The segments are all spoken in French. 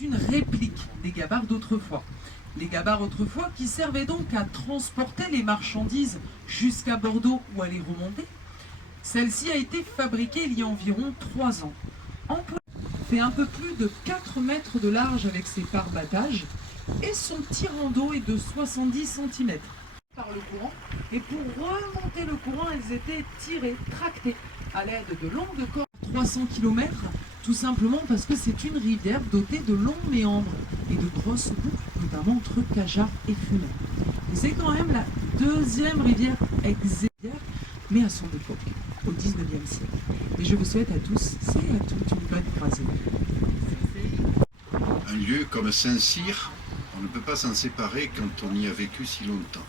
Une réplique des gabarres d'autrefois. Les gabarres autrefois qui servaient donc à transporter les marchandises jusqu'à Bordeaux ou à les remonter. Celle-ci a été fabriquée il y a environ 3 ans. Fait un peu plus de 4 mètres de large avec ses pare-battages et son tirant d'eau est de 70 cm par le courant. Et pour remonter le courant, elles étaient tirées, tractées à l'aide de longues cordes 300 km, tout simplement parce que c'est une rivière dotée de longs méandres et de grosses boucles, notamment entre Cajarc et Funès. Et c'est quand même la deuxième rivière exemplaire, mais à son époque, au 19e siècle. Et je vous souhaite à tous et à toutes une bonne croisée. Un lieu comme Saint-Cyr, on ne peut pas s'en séparer quand on y a vécu si longtemps.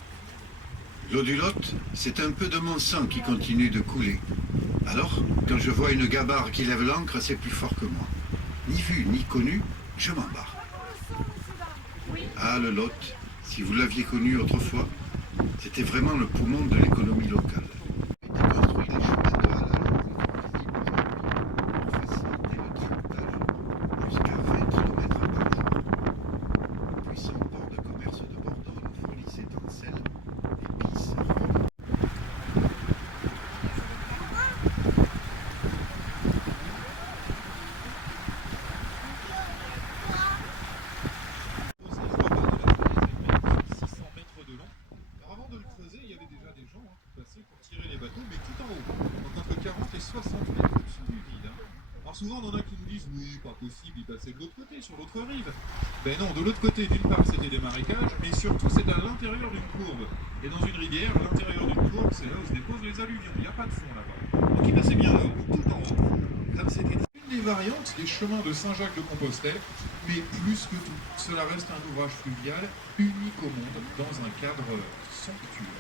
L'eau du Lot, c'est un peu de mon sang qui continue de couler. Alors, quand je vois une gabarre qui lève l'ancre, c'est plus fort que moi. Ni vu, ni connu, je m'en barre. Ah, le Lot, si vous l'aviez connu autrefois, c'était vraiment le poumon de l'économie locale. Il a construit les chemins de halage pour faciliter le transportage jusqu'à 20 km par jour. Le puissant port de commerce de Bordeaux nous fournissait étincelles, épices, rhum. Et 60 mètres au-dessus du vide. Alors souvent, on en a qui nous disent oui, pas possible, il passait de l'autre côté, sur l'autre rive. Ben non, de l'autre côté, d'une part, c'était des marécages, mais surtout, c'est à l'intérieur d'une courbe. Et dans une rivière, à l'intérieur d'une courbe, c'est là où se déposent les alluvions. Il n'y a pas de fond là-bas. Donc il passait bien là-haut, tout en haut. Comme c'était une des variantes des chemins de Saint-Jacques-de-Compostelle, mais plus que tout, cela reste un ouvrage fluvial unique au monde, dans un cadre somptueux.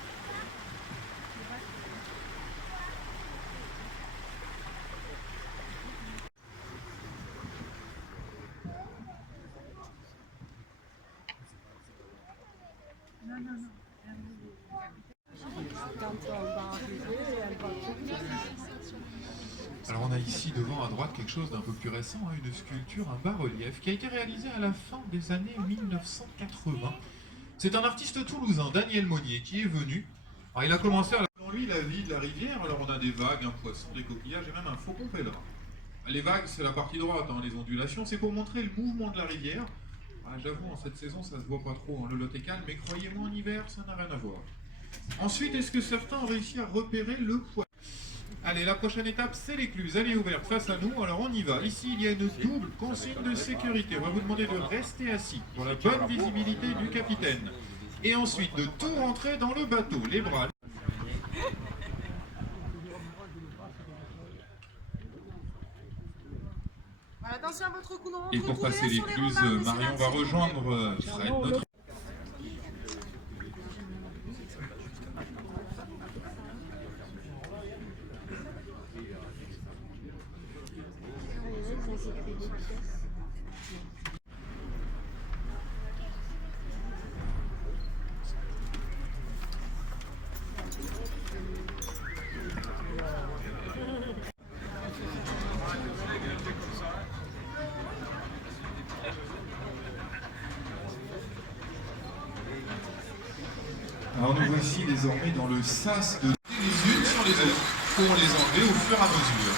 Alors on a ici devant à droite quelque chose d'un peu plus récent, une sculpture, un bas-relief qui a été réalisé à la fin des années 1980. C'est un artiste toulousain, Daniel Monnier, qui est venu. Alors il a commencé à dans lui la vie de la rivière, alors on a des vagues, un poisson, des coquillages et même un faucon pèlerin. Les vagues c'est la partie droite, les ondulations c'est pour montrer le mouvement de la rivière. J'avoue en cette saison ça se voit pas trop, le Lot est calme, mais croyez-moi en hiver ça n'a rien à voir. Ensuite, est-ce que certains ont réussi à repérer le poisson? Allez, la prochaine étape, c'est l'écluse. Elle est ouverte face à nous, alors on y va. Ici, il y a une double consigne de sécurité. On va vous demander de rester assis pour la bonne visibilité du capitaine. Et ensuite, de tout rentrer dans le bateau. Les bras. Attention à votre coulant. Et pour passer l'écluse, Marion va rejoindre Fred, notre... Alors nous voici désormais dans le sas de les unes sur les autres pour les enlever au fur et à mesure.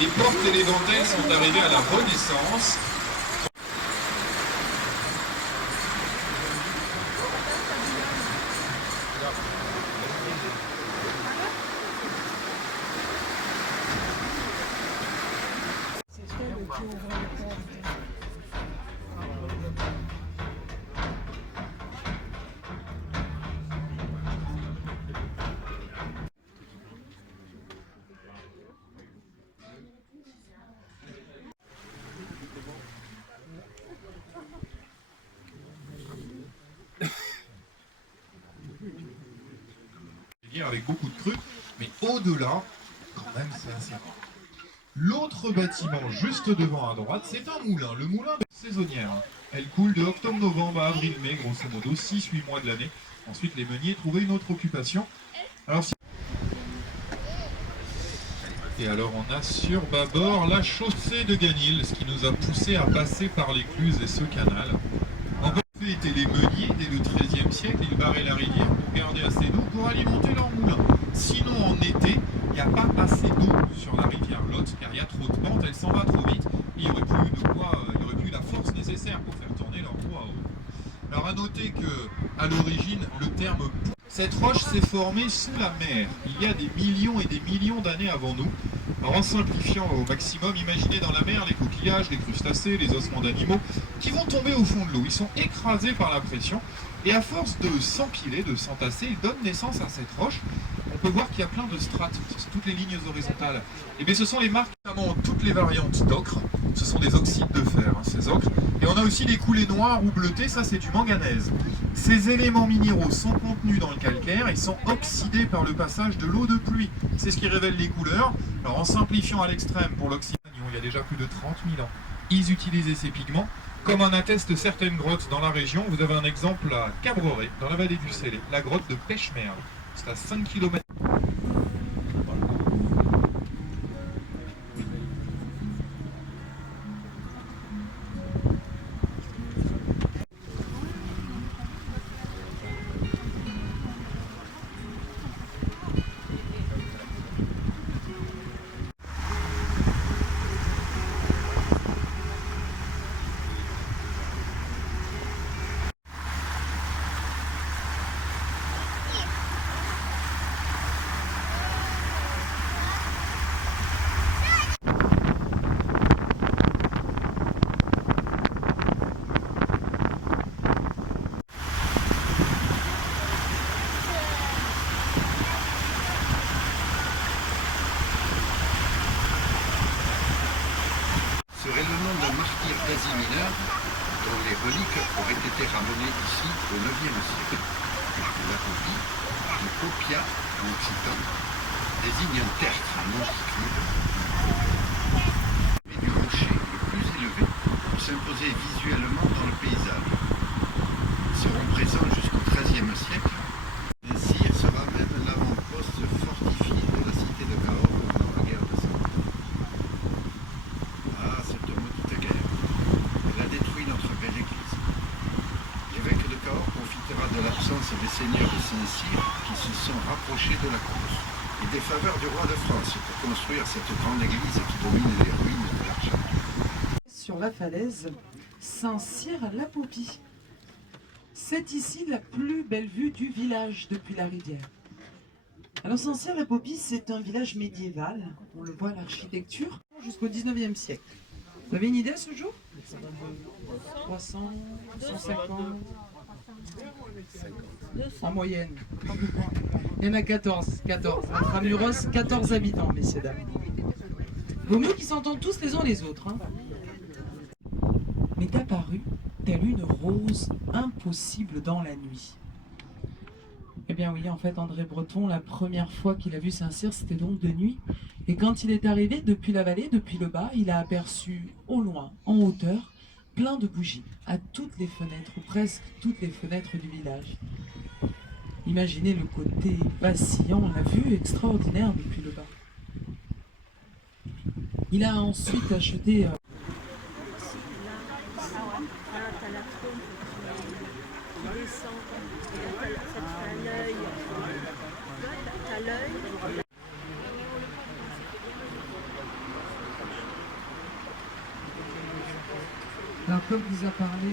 Les portes et les dentelles sont arrivées à la Renaissance. Avec beaucoup de crues, mais au-delà, quand même, c'est assez rare. L'autre bâtiment juste devant à droite, c'est un moulin, le moulin de saisonnière. Elle coule de octobre-novembre à avril-mai, grosso modo 6-8 mois de l'année. Ensuite, les meuniers trouvaient une autre occupation. Alors, si Et alors on a sur bâbord la chaussée de Ganil, ce qui nous a poussé à passer par l'écluse et ce canal. En fait, étaient les meuniers dès le XIIIe siècle, ils barraient la rivière pour garder assez d'eau pour alimenter leur moulin. Sinon en été, il n'y a pas assez d'eau sur la rivière Lot, car il y a trop de pente, elle s'en va trop vite, et il n'y aurait plus de quoi, il y aurait plus la force nécessaire pour faire tourner leur roue à eau. Alors à noter que à l'origine, le terme cette roche s'est formée sous la mer, il y a des millions et des millions d'années avant nous. Alors en simplifiant au maximum, imaginez dans la mer les coquillages, les crustacés, les ossements d'animaux qui vont tomber au fond de l'eau. Ils sont écrasés par la pression et à force de s'empiler, de s'entasser, ils donnent naissance à cette roche. On peut voir qu'il y a plein de strates, toutes les lignes horizontales. Et bien ce sont les marques, notamment toutes les variantes d'ocre. Ce sont des oxydes de fer, ces ocres. Et on a aussi des coulées noires ou bleutées, ça c'est du manganèse. Ces éléments minéraux sont contenus dans le calcaire et sont oxydés par le passage de l'eau de pluie. C'est ce qui révèle les couleurs. Alors en simplifiant à l'extrême pour l'oxygène, il y a déjà plus de 30 000 ans, ils utilisaient ces pigments. Comme en attestent certaines grottes dans la région, vous avez un exemple à Cabreret, dans la vallée du Célé, la grotte de Pêche-Merle. C'est à 5 km. Serait le nom d'un martyr d'Asie mineure dont les reliques auraient été ramenées ici au IXe siècle. La popie, du popia en occitan, désigne un tertre monstrueux et du rocher le plus élevé pour s'imposer visuellement dans le paysage. Ils seront présents jusqu'au XIIIe siècle. Ainsi, il sera même l'avant-poste fortifié de la cité de Cahors dans la guerre de Cent Ans. Ah, cette maudite guerre, elle a détruit notre belle église. L'évêque de Cahors profitera de l'absence des seigneurs de Saint-Cyr qui se sont rapprochés de la course et des faveurs du roi de France pour construire cette grande église qui domine les ruines de l'Argentine. Sur la falaise, Saint-Cyr-la-Popie. C'est ici la plus belle vue du village depuis la rivière. Alors Saint-Cyr-la-Popie, c'est un village médiéval, on le voit à l'architecture, jusqu'au 19e siècle. Vous avez une idée à ce jour? 300, 150 en moyenne. Il y en a 14. Intramuros, 14 habitants, messieurs, dames. Vaut mieux qu'ils s'entendent tous les uns les autres. Hein. M'est apparue telle une rose impossible dans la nuit. Eh bien oui, en fait, André Breton, la première fois qu'il a vu Saint-Cyr, c'était donc de nuit. Et quand il est arrivé depuis la vallée, depuis le bas, il a aperçu au loin, en hauteur, plein de bougies, à toutes les fenêtres, ou presque toutes les fenêtres du village. Imaginez le côté vacillant, la vue extraordinaire depuis le bas. Il a ensuite acheté... Alors, comme vous a parlé